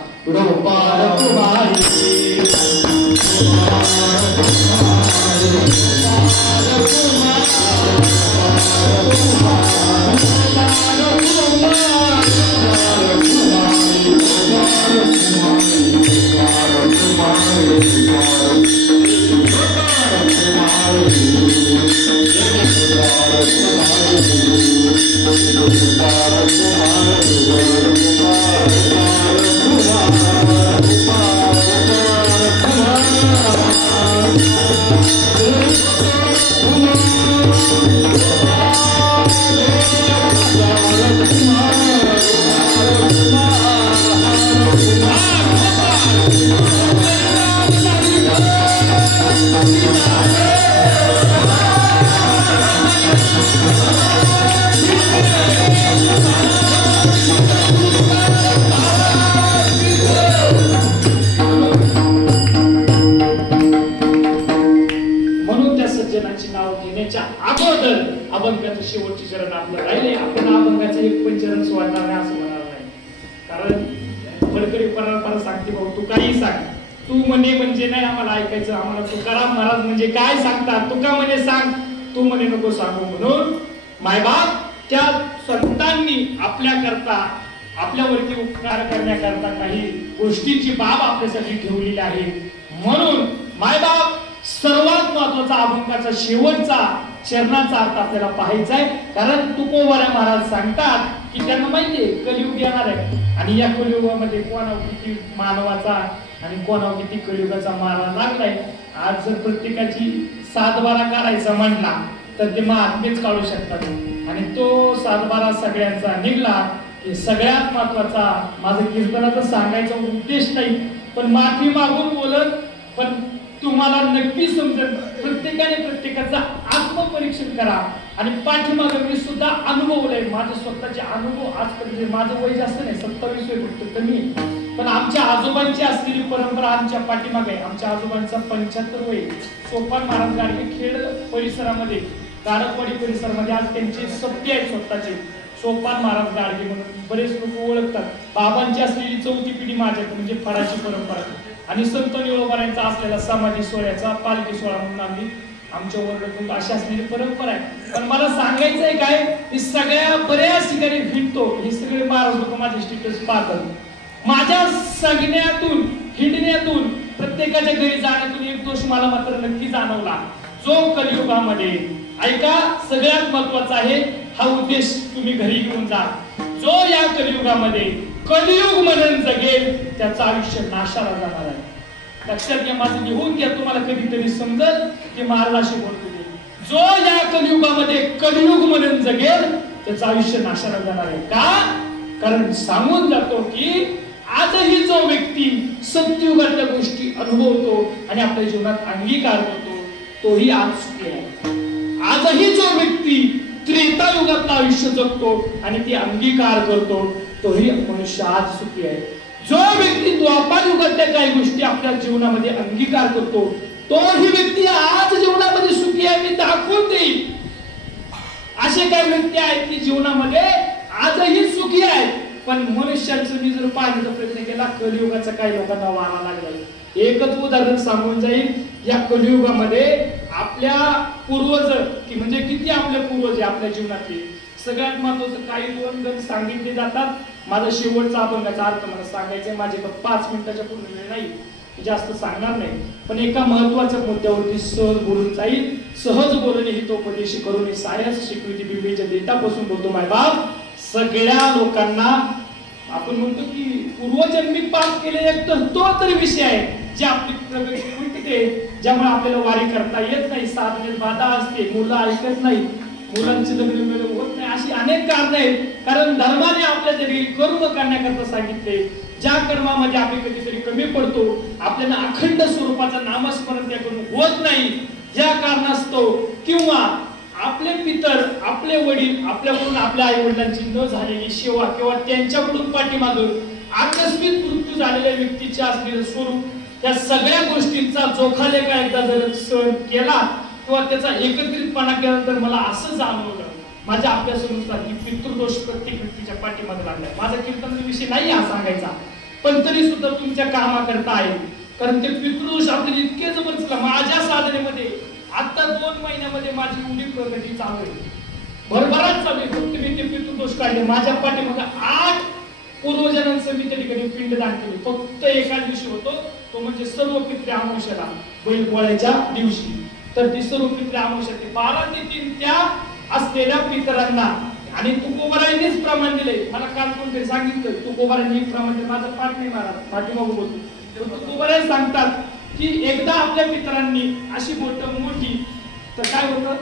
अभंगाचं शेवटचे चरण आपलं राहिले. आपण अभंगाचं एक पण चरण सोडणार नाही असं म्हणणार नाही. कारण फडकरी परंपरा सांगते भाऊ तू काही सांग, तू म्हणे म्हणजे नाही आम्हाला ऐकायचं. आम्हाला तुकाराम महाराज म्हणजे काय सांगतात, तुका म्हणे सांग, तू म्हणे नको सांगू. म्हणून मायबाप त्या संतांनी आपल्याकरता, आपल्यावरती उपकार करण्याकरता काही गोष्टीची बाब आपल्यासाठी ठेवलेली आहे. म्हणून मायबाप सर्वात महत्वाचा अभंगाचा शेवटचा चरणाचा अर्थ आपल्याला पाहायचा आहे. कारण तुकोबाराय महाराज सांगतात की त्यांना माहितीये कलियुग येणार आहे, आणि या कलियुगामध्ये कोणावर किती मानवाचा आणि कोणावर किती कलियुगाचा मारा लागलाय. आज जर प्रत्येकाची 7-12 काढायचा म्हणला तर ते महात्मेच काढू शकतात, आणि तो 7-12 सगळ्यांचा निघला की सगळ्यात महत्वाचा माझं कीर्तनाचा सांगायचा उद्देश नाही, पण माफी मागून बोलत, पण तुम्हाला नक्की समजेल. प्रत्येकाने प्रत्येकाचा आत्मपरीक्षण करा. आणि पाठीमागे मी सुद्धा अनुभवलंय, माझे स्वतःचे अनुभव. आजपर्यंत माझं वय जास्त नाही, 27 वय फक्त कमी, पण आमच्या आजोबांची असलेली परंपरा आमच्या पाठीमागे आहे. आमच्या आजोबांचा 75 वय. सोपान महाराज गाडगे खेड परिसरामध्ये, गाडकवाडी परिसरामध्ये आज त्यांचे सत्य आहेत स्वतःचे. सोपान महाराज गाडगे म्हणून बरेच लोक ओळखतात. बाबांची असलेली 4थी पिढी माझ्यात म्हणजे फडाची परंपरा, आणि संत निळोबारांचा असलेला समाधी सोहळ्याचा पालखी सोहळा म्हणून आम्ही आमच्या वर्गातून अशी असलेली परंपरा आहे. पण मला सांगायचंय काय, की सगळ्या बऱ्याच ठिकाणी फिरतो, हे सगळे महाराज लोक माझे स्टेटस पाहतात. माझ्या सांगण्यातून हिंडण्यातून प्रत्येकाच्या घरी जाण्यातून एक दोष मला मात्र नक्की जाणवला, जो कलियुगामध्ये, ऐका सगळ्यात महत्वाचा आहे हा उद्देश तुम्ही घरी घेऊन जा, जो या कलियुगामध्ये कलियुग म्हणून जगेल त्याचं आयुष्य नाशाला जाणार आहे. लक्षात घ्या, माझं लिहून घ्या, तुम्हाला कधीतरी समजल की महाराजाशी बोलतो. जो या कलियुगामध्ये कलियुग म्हणून जगेल त्याचं आयुष्य नाशाला जाणार आहे. का? कारण सांगून जातो की आजही जो व्यक्ती सत्ययुगातल्या गोष्टी अनुभवतो आणि आपल्या जीवनात अंगीकार करतो तोही आज सुखी आहे. आजही जो व्यक्ती त्रेतायुगातलं आयुष्य जगतो आणि ती अंगीकार करतो तोही मनुष्य आज सुखी आहे. जो व्यक्ती द्वापार युगातल्या काही गोष्टी आपल्या जीवनामध्ये अंगीकार करतो तोही व्यक्ती आज जीवनामध्ये सुखी आहे. मी दाखवून देईल असे काही व्यक्ती आहेत की जीवनामध्ये आजही सुखी आहेत. पण मनुष्याचं मी जर पाहण्याचा प्रयत्न केला, कलियुगाचा काही लोकांना वारा लागला. एकच उदाहरण सांगून जाईल. या कलियुगामध्ये आपल्या पूर्वज की म्हणजे किती आपले पूर्वज आहे आपल्या जीवनातले, सगळ्यात महत्वाचं काही दोन गण सांगितले जातात. माझा शेवटचा अभंगाचा अर्थ मला सांगायचा आहे. माझे 5 मिनिटाच्या पूर्ण वेळ नाही, जास्त सांगणार नाही, पण एका महत्वाच्या मुद्द्यावरती सहज बोलून जाईल. सहज बोलणे ही तोपदेशी करून सायन्स शिकविती बिंबीच्या डेटापासून बोलतो. मायबाप सगळ्या लोकांना आपण म्हणतो की पूर्वजन्मी पाप केले एक तर तो तरी विषय आहे जे आपली प्रगती खुंटते, ज्यामुळे आपल्याला वारी करता येत नाही, साधनेत बाधा असते, मुलं ऐकत नाही, मुलांचे लग्न वेळेवर होत नाही, अशी अनेक कारण आहेत. कारण धर्माने आपल्या जरी कर्म करण्याकरता सांगितले, ज्या कर्मामध्ये आपण कधीतरी कमी पडतो, आपल्याला अखंड स्वरूपाचं नामस्मरण त्याकडून होत नाही, ज्या कारणास्तव किंवा आपले पितर आपले वडील आपल्याकडून आपल्या आई वडिलांची न झालेली सेवा किंवा त्यांच्याकडून पाठीमागं आकस्मिक मृत्यू झालेल्या व्यक्तीचे असलेलं स्वरूप, त्या सगळ्या गोष्टींचा जोखालेखा एकदा जर सहन केला किंवा त्याचा एकत्रितपणा केला तर मला असं जाणवलं माझ्या अभ्यासानुसार की पितृदोष प्रत्येक व्यक्तीच्या पाठीमागे लागलाय. माझा कीर्तनाचा विषय नाही हा सांगायचा, पण तरी सुद्धा तुमच्या कामाकरता आहे. कारण ते पितृदोष आपल्याला इतके जबरदस्त, माझ्या साधनेमध्ये आता 2 महिन्यामध्ये माझी एवढी प्रगती चालू आहे, भरभराट चालू आहे. फक्त मी ते पितृदोष काढले. माझ्या पाठीमागे 8 पूर्वजनांचं मी त्या ठिकाणी पिंडदान केले. फक्त एका दिवशी होतो, तो म्हणजे सर्व पितृ अमावस्याला, बैलपोळ्याच्या दिवशी. तर ती सर्व पितृ अमावस्या 12 ते 3 त्या असलेल्या पितरांना, आणि तुकोबारांनीच प्रमाण दिले. मला काल कोणतरी सांगितलं तुकोबारांनी प्रमाण दिले, माझा पाठ नाही मारा पाठीमागून बोलतो. तुकोबारा सांगतात की एकदा आपल्या पितरांनी अशी बोट मोठी तर काय होतं,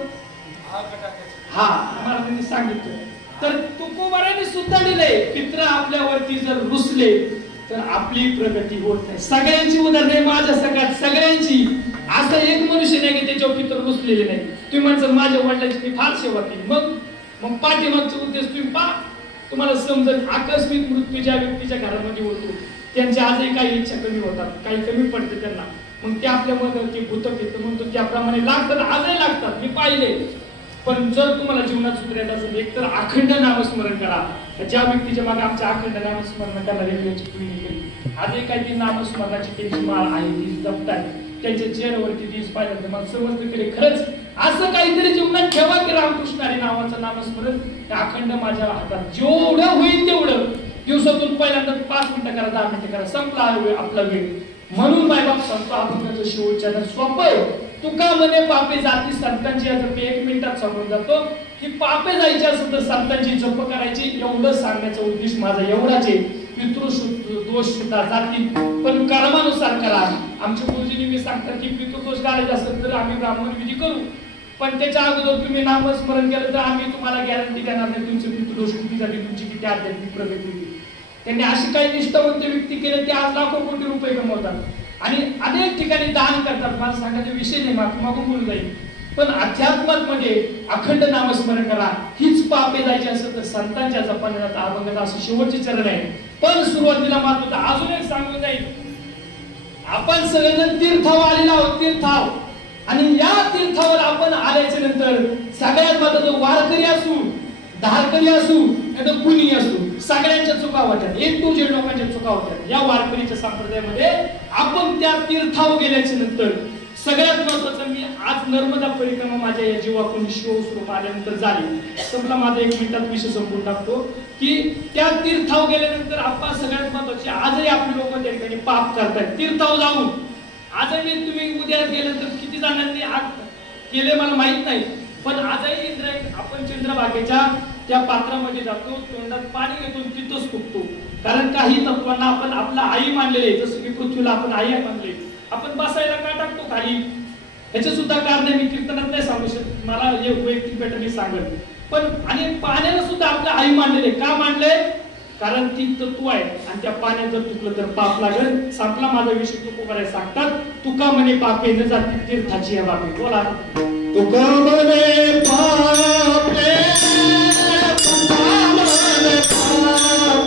हा महाराजांनी सांगितलं. तर तुकोबारांनी सुद्धा दिले, पित्र आपल्यावरती जर रुसले तर आपली प्रगती होत नाही. सगळ्यांची उदाहरणे माझ्या सगळ्यांची, असं एक मनुष्य नाही की त्याच्यावर पित्र रुसलेले नाही. तुम्ही म्हणता माझ्या वडिलांची मी फार सेवा केली, मग पाठीमागचा उद्देश तुम्ही पहा, तुम्हाला समजेल. आकस्मिक मृत्यू ज्या व्यक्तीच्या घरामध्ये होतो त्यांच्या आजही काही इच्छा कमी होतात, काही कमी पडते त्यांना, मग ते आपल्या मनात ते भूतक येतं म्हणतो त्याप्रमाणे लागतात, आजही लागतात, मी पाहिले. पण जर तुम्हाला जीवनात सुधारायचं असेल एक तर अखंड नामस्मरण करा. ज्या व्यक्तीच्या मागे आमच्या अखंड नामस्मरण करणाऱ्या व्यक्तीची पिढी केली, आजही काही ती नामस्मरणाची त्यांची माळ आहे, ती जपताय, त्यांच्या चेहऱ्यावरती दिस पाहिलं मला समजतं की खरंच असं काहीतरी जीवनात ठेवा की रामकृष्ण हरी नावाचं नामस्मरण अखंड माझ्या हातात. जेवढं होईल तेवढं दिवसातून पहिल्यांदा 5 मिनिटं करा, 10 मिनिटं करा, संपला आपला वेळ. म्हणून मायबाप संतो अभंगाचं शेवटच्या सोपं तुका म्हणे पापे जाती संतांची, आता मी 1 मिनिटात सांगून जातो की पापे जायची असेल तर संतांची जप करायची, एवढं सांगण्याचा उद्देश माझा एवढाच आहे. पितृदोष सुद्धा जातील पण कर्मानुसार करा. आमच्या गुरुजींनी मी सांगतात की पितृदोष काढायचा असेल तर आम्ही ब्राह्मण विधी करू, पण त्याच्या अगोदर तुम्ही नामस्मरण केलं तर आम्ही तुम्हाला गॅरंटी देणार नाही तुमचे पितृदोष किती झाले, तुमची किती आध्यात्मिक प्रगती होती. त्यांनी अशी काही निष्ठावंत व्यक्ती केले ते आज लाखो कोटी रुपये कमवतात आणि अनेक ठिकाणी दान करतात. मला सांगायचा विषय नाही, मागून बोलून जाईल. पण अध्यात्मामध्ये अखंड नामस्मरण करा. हीच पापे जायची असेल तर संतांच्या जपण्याचा अभंगाचा असं शेवटचे चरण आहे. पण सुरुवातीला मात्र अजून एक सांगून जाईल, आपण सगळेजण तीर्थावर आलेलो आहोत, तीर्थाव, आणि या तीर्थावर आपण आल्याच्या नंतर सगळ्यात महत्त्वाचं वारकरी असू, धारकरी असू, नाही तर कुणी असू, सगळ्यांच्या चुका होत्यात, A to Z लोकांच्या चुका होत्यात. या वारकरीच्या संप्रदायामध्ये आपण त्या तीर्थावर गेल्याच्या नंतर सगळ्यात महत्वाचं मी आज नर्मदा परिक्रमा माझ्या या जीवाकडून शिवस्वरूप आल्यानंतर झाली संपला माझा 1 मिनिटात विषय संपून टाकतो की त्या तीर्थाव गेल्यानंतर आपण सगळ्यात महत्वाचे आजही आपले लोक त्या ठिकाणी पाप करतायत तीर्थाव जाऊन आजही तुम्ही उद्या गेलं तर किती जणांनी केले मला माहित नाही पण आजही आपण चंद्रभागेच्या त्या पात्रामध्ये जातो तोंडात पाणी घेतो तिथंच थुकतो कारण काही तत्वांना आपण आपला आई मानलेले जसं की पृथ्वीला आपण आई मानले आपण बसायला का टाकतो खाली याचे सुद्धा कारण मी कीर्तनात नाही सांगू शकत मला हे वैयक्तिक भेट मी सांगत पण आणि पाण्याला सुद्धा आपल्या आई मानलेले का मानले कारण ती तत्व आहे आणि त्या पाण्यात जर चुकलं तर पाप लागेल संपला माझा विषय तुको करायला सांगतात तुका म्हणे पापे न जाती तीर्थाची या बाबी बोला तुका म्हणे पापे तुका म्हणे पापे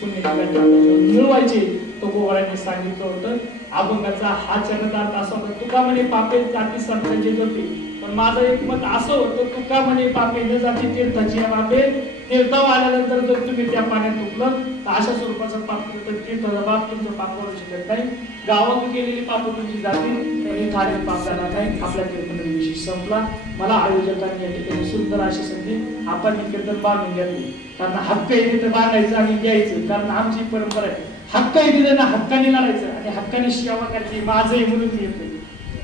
तुका म्हणे पापे मिळवायचे तो गोवाळ्याने सांगितलं होतं अभंगाचा हा चरणदार असा होता तुका म्हणे पापे जाती संतांचे जोते पण माझं एक मत असं होतं तुका म्हणे पापे न जाती तीर्थाची बापे तीर्थाव आल्यानंतर जर तुम्ही त्या पाण्यात उकलं तर अशा स्वरूपाचं पाप केलं तर तीर्थाचा बाप तुमचं पाप करू शकत नाही गावातून केलेली पाप तुमची जातील तरी खालील पाप जाणार नाही आपल्या कीर्तन विषय संपला मला आयोजकांनी या ठिकाणी सुंदर अशी संधी आपण कीर्तन बांधून घ्यावी कारण हक्क येते तर बांधायचं आणि द्यायचं कारण आमची परंपरा आहे हक्क येते ना हक्काने लढायचं आणि हक्काने सेवा करायची माझं आहे म्हणून मी येते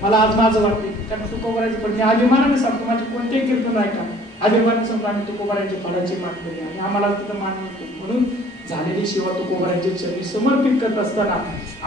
मला आज माझं वाटते कारण तुकोबारायचं पण मी अभिमानाने सांगतो माझे कोणतेही कीर्तन आहे का अभिमानाने सांगतो आम्ही तुकोबारायच्या फळाची मान केली आणि आम्हाला तिथं मान मिळतो म्हणून झालेली सेवा तुकोबारायच्या चरणी समर्पित करत असताना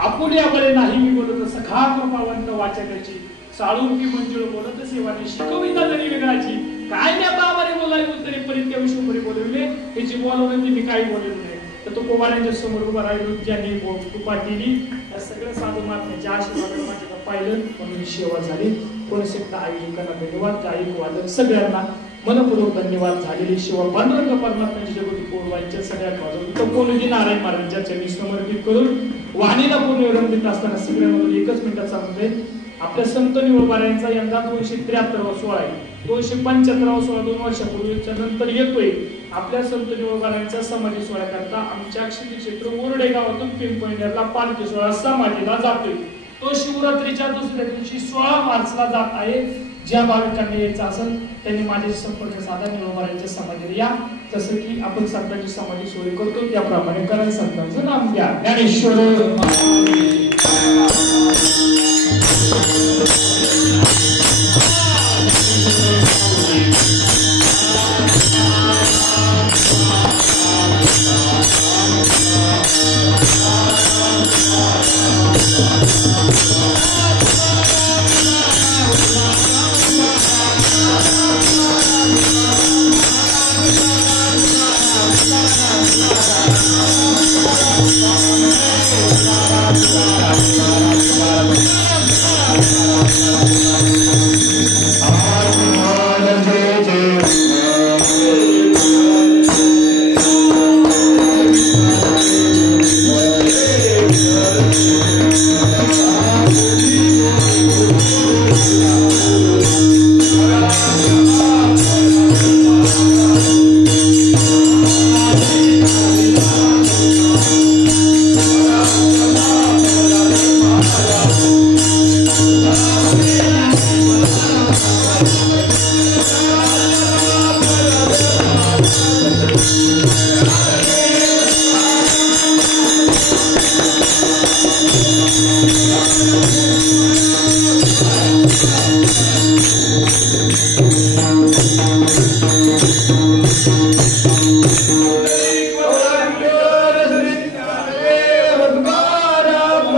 आपुल्या बळे नाही मी बोलत सखा कृपावंत वाचकाची साळून की मंजुळ बोलत सेवाने शिकविता जरी वेगळाची काय त्या बाबाने बोलाय तरी परित्या विश्वपरी बोलविले त्याची बोलवणं मी काही बोललेलो नाही. तर तो कोवाऱ्यांच्या समोर उभा राहिलो ज्यांनी कृपा केली त्या सगळ्या साधू महात्म्यांच्या आशीर्वाद माझ्या पाहिलं म्हणून सेवा झाली. कोणसेट आयोजकांना धन्यवाद, गायक वादक सगळ्यांना मनपूर्वक धन्यवाद. झालेली सेवा पांडुरंग परमात्म्याची जगती पूर्वांच्या सगळ्यात वाजवून तो कोणती नारायण महाराजांच्या चरणी समर्पित करून वाणीला पूर्ण विराम देत असताना सगळ्यांमधून एकच मिनिटाचा मध्ये आपल्या संत निवडणाऱ्यांचा यंदा 273वा सोहळा आहे. 275वा सोहळा 2 वर्षापूर्वीच्या नंतर येतोय. आपल्या संत निवडणाऱ्यांच्या समाधी सोहळ्याकरता आमच्या क्षेत्र उरडे गावातून पिंपळनेरला पालखी सोहळा समाधीला जातोय. तो शिवरात्रीच्या दुसऱ्या दिवशी 16 मार्चला जात आहे. ज्या भाविकांनी यायचं असेल त्यांनी माझ्याशी संपर्क साधा. निवडणाऱ्यांच्या समाधीला या. जसं की आपण संतांची समाधी सोहळी करतो त्याप्रमाणे करा. संतांचं नाम घ्या. ज्ञानेश्वर